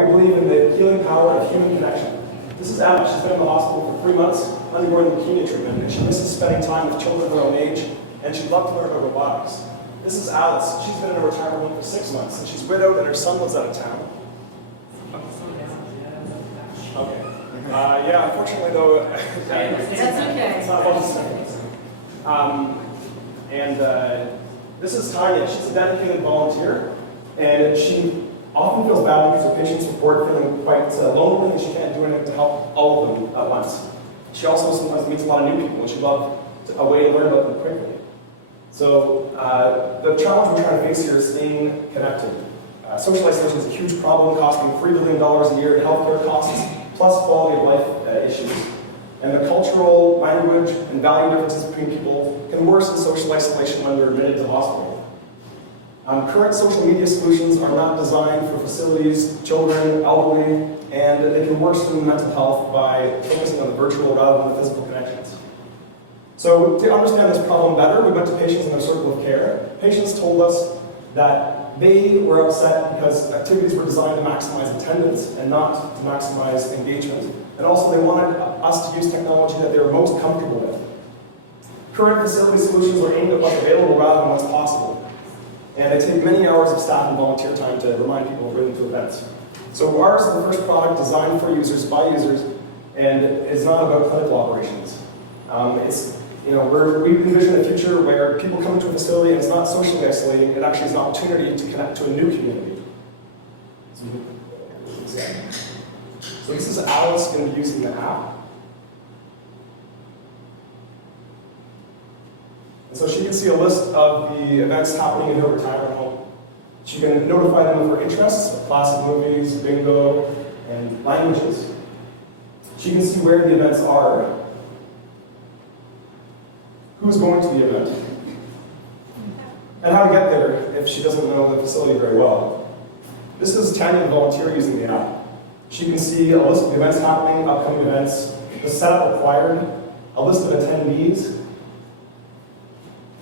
I believe in the healing power of human connection. This is Emma. She's been in the hospital for 3 months, undergoing leukemia treatment, and she misses spending time with children her own age, and she'd love to learn about robotics. This is Alice. She's been in a retirement home for 6 months, and she's widowed, and her son lives out of town. Okay. Yeah, unfortunately, though, That's okay. It's not about the seconds. This is Tanya. She's a dedicated volunteer, and she often feels bad because her patients report feeling quite lonely, and she can't do anything to help all of them at once. She also sometimes meets a lot of new people, and she'd love a way to learn about them quickly. So the challenge we're trying to face here is staying connected. Social isolation is a huge problem, costing $3 billion a year in healthcare costs, plus quality of life issues. And the cultural, language, and value differences between people can worsen social isolation when they're admitted to hospital. Current social media solutions are not designed for facilities, children, elderly, and they can worsen mental health by focusing on the virtual rather than the physical connections. So to understand this problem better, we went to patients in their circle of care. Patients told us that they were upset because activities were designed to maximize attendance and not to maximize engagement. And also they wanted us to use technology that they were most comfortable with. Current facility solutions are aimed at what's available rather than what's possible. And they take many hours of staff and volunteer time to remind people of bringing to events. So ours is the first product designed for users, by users, and it's not about clinical operations. We envision a future where people come to a facility and it's not socially isolating, it actually is an opportunity to connect to a new community. So this is Alice going to be using the app. And so she can see a list of the events happening in her retirement home. She can notify them of her interests, like classic movies, bingo, and languages. She can see where the events are, who's going to the event, and how to get there if she doesn't know the facility very well. This is Tanya, the volunteer, using the app. She can see a list of events happening, upcoming events, the setup required, a list of attendees,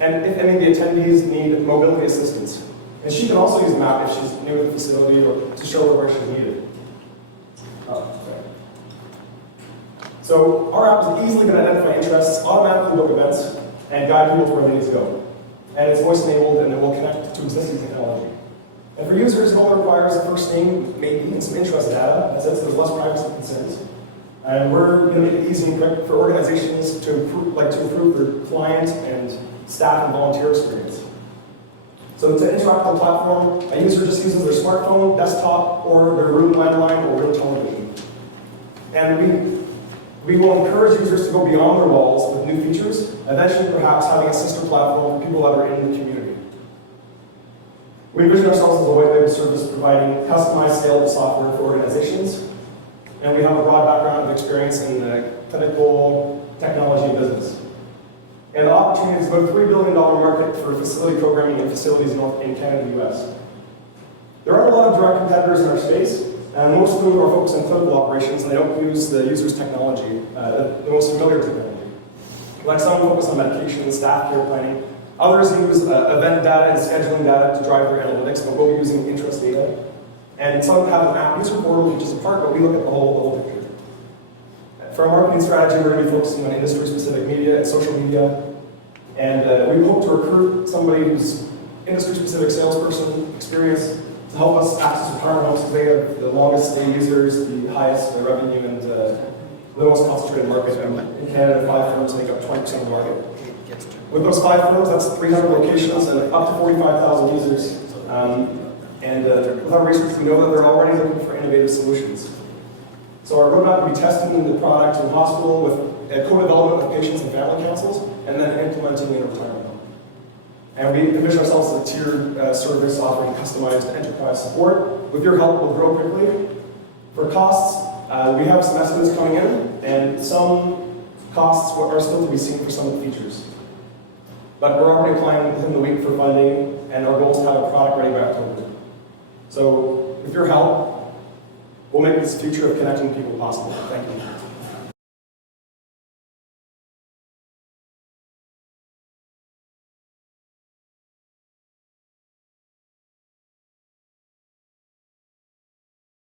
and if any of the attendees need mobility assistance. And she can also use the map if she's new to the facility or to show her where she's needed. So our app is easily going to identify interests, automatically book events, and guide people to where they need to go. And it's voice-enabled, and it will connect to existing technology. And for users, it only requires a first name, maybe, and some interest data, as there's less privacy concerns. And we're going to make it easy and quick for organizations to improve their client and staff and volunteer experience. So to interact with the platform, a user just uses their smartphone, desktop, or their room landline or room television. And we will encourage users to go beyond their walls with new features, eventually perhaps having a sister platform for people that are in the community. We envision ourselves as a white label service providing customized scalable software for organizations, and we have a broad background of experience in the clinical technology business. And the opportunity is about a $3 billion market for facility programming in facilities in Canada and the US. There aren't a lot of direct competitors in our space, and most of them are focused on clinical operations, and they don't use the user's technology, the most familiar technology. Like some focus on medication and staff care planning. Others use event data and scheduling data to drive their analytics, but we'll be using interest data. And some have an app user portal, which is a part, but we look at the whole picture. For our marketing strategy, we're going to be focusing on industry-specific media and social media. And we hope to recruit somebody who's industry-specific salesperson experience to help us access retirement homes because they have the longest stay users, the highest revenue, and the most concentrated market. In Canada, 5 firms make up 20% of the market. With those 5 firms, that's 300 locations and up to 45,000 users. With our research, we know that they're already looking for innovative solutions. So our roadmap will be testing the product in the hospital with co-development with patients and family councils, and then implementing in a retirement home. And we envision ourselves as a tiered service offering customized enterprise support. With your help, we'll grow quickly. For costs, we have some estimates coming in, and some costs are still to be seen for some of the features. But we're already applying within the week for funding, and our goal is to have a product ready by October. So with your help, we'll make this future of connecting people possible. Thank you.